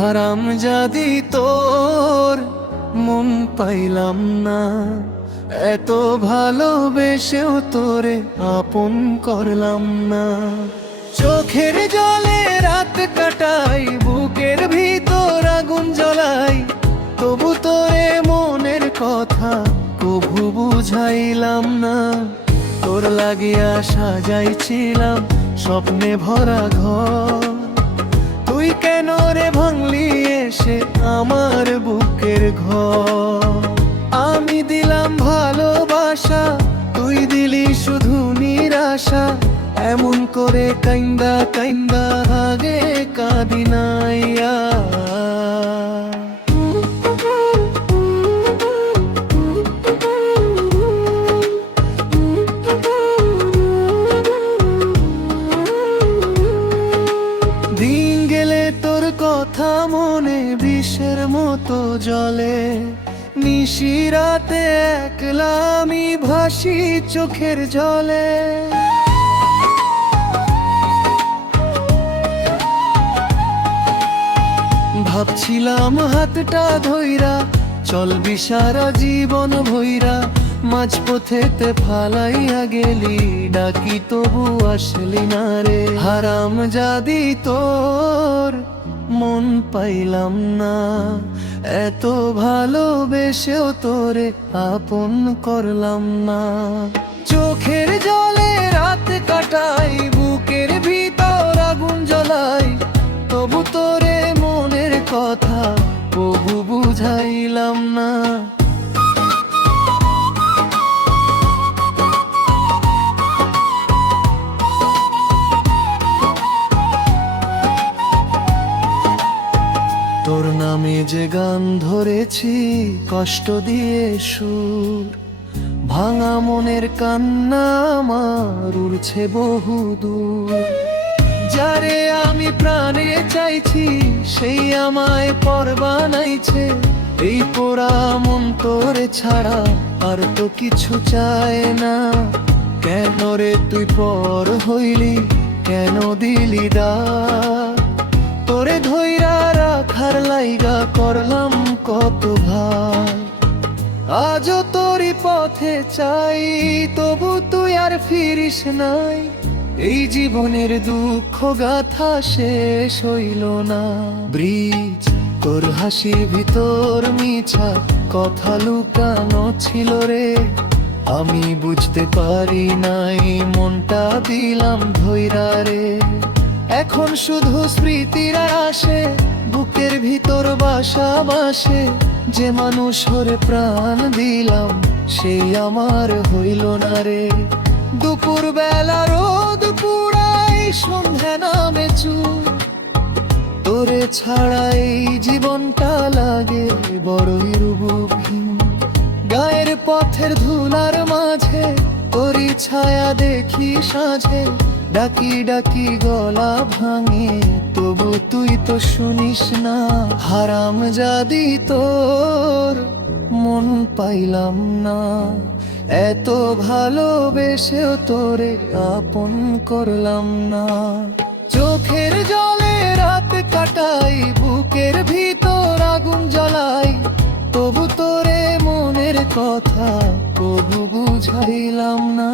হারাম জাদি তোর মন পাইলাম না, এত ভালোবেসেও তোরে আপন করলাম না। চোখের জলে রাত কাটাই, বুকের ভিতর আগুন জ্বলাই, তবু তোরে মনের কথা কভু বুঝাইলাম না। তোর লাগিয়া সাজাইছিলাম স্বপ্নে ভরা ঘর, তুই কেন রে ভাঙলি এসে আমার বুকের ঘর। আমি দিলাম ভালোবাসা, তুই দিলি শুধু নিরাশা, এমন করে কাইন্দা কাইন্দা আগে কাঁদি নাইয়া। দিন গেলে তোর কথা মনে বিষের মতো জলে, নিশিরাতে একলা আমি ভাসি চোখের জলে। ভাবছিলাম হাতটা ধইরা চলবি সারা জীবন ভইরা, মাঝপথেতে ফালাইয়া গেলি ডাকি তবু আসলি না রে। হারাম জাদি তোর মন পাইলাম না, এত ভালোবেসেও তোরে আপন করলাম না। চোখের জলে রাত কাটাই, বুকের ভিতর আগুন জ্বলাই, তবু তোরে মনের কথা কবু বুঝাইলাম না। তোর নামে যে গান ধরেছি কষ্ট দিয়ে সুর, ভাঙা মনের কান্না আমার উড়ছে বহু দূর। যারে আমি প্রাণে চাইছি সেই আমায় পর বানাইছে, এই পোড়া মন তোরে ছাড়া আর তো কিছু চায় না। কেন রে তুই পর হইলি, কেন দিলি দা, তোরে ধইরা রাখার লাইগা করলাম কত ভাই। আজও তোরই পথে চাই, তবু তুই আর ফিরিস নাই। এই জীবনের দুঃখ গাথা শেষ হইল না। ব্রিজ তোর হাসির ভিতর মিছা কথা লুকানো ছিল রে, আমি বুঝতে পারি নাই মনটা দিলাম ধইরা রে। এখন শুধু স্মৃতিরা আসে বুকের ভিতর বাসা বাসে, যে মানুষ হরে প্রাণ দিলাম সেই আমার হইল না রে। দুপুর বেলা রোদ পুরাই সন্ধ্যা নামে চুপ, তোরে ছাড়া এই জীবনটা লাগে বড়ই রূপহীন। গায়ের পথের ধুলার মাঝে তোরই ছায়া দেখি সাঁঝে, ডাকি ডাকি গলা ভাঙে তবু তুই তো শুনিস না। হারাম জাদি তোর মন পাইলাম না, এত ভালোবেসেও তোরে আপন করলাম না। চোখের জলে রাত কাটাই, বুকের ভিতর আগুন জ্বলাই, তবু তোরে মনের কথা কবু বুঝাইলাম না।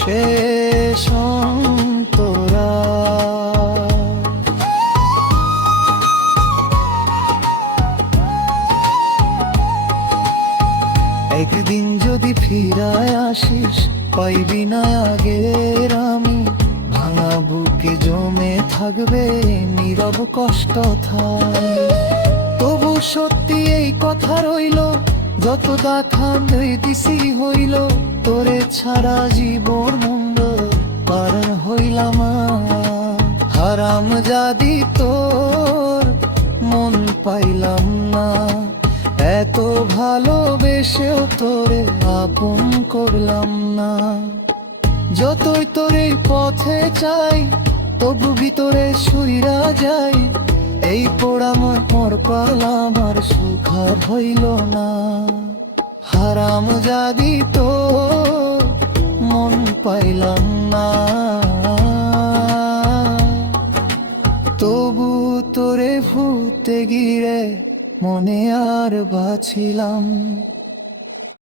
শেষ অন্তরা একদিন যদি ফিরায় আসিস, পাইবি না আগের আমি। ভাঙা বুকে জমে থাকবে নীরব কষ্ট থাই, তবু সত্যি এই কথা রইল, যত দেখা দিছি হইল, তোরে ছাড়া জীবন মুন্ড পার হইলাম। হারাম জাদি তোর মন পাইলাম না, এত ভালোবেসেও তোরে আপন করলাম না। যতই তোরে পথে চাই, তবু ভিতরে শুইরা যাই, এই পোড়া মর পালা আমার সুখ আর হইল না। হারাম জাদি তোর মন পাইলাম না, তবু তোরে ভুলতে গিয়ে মনে আর বাছিলাম।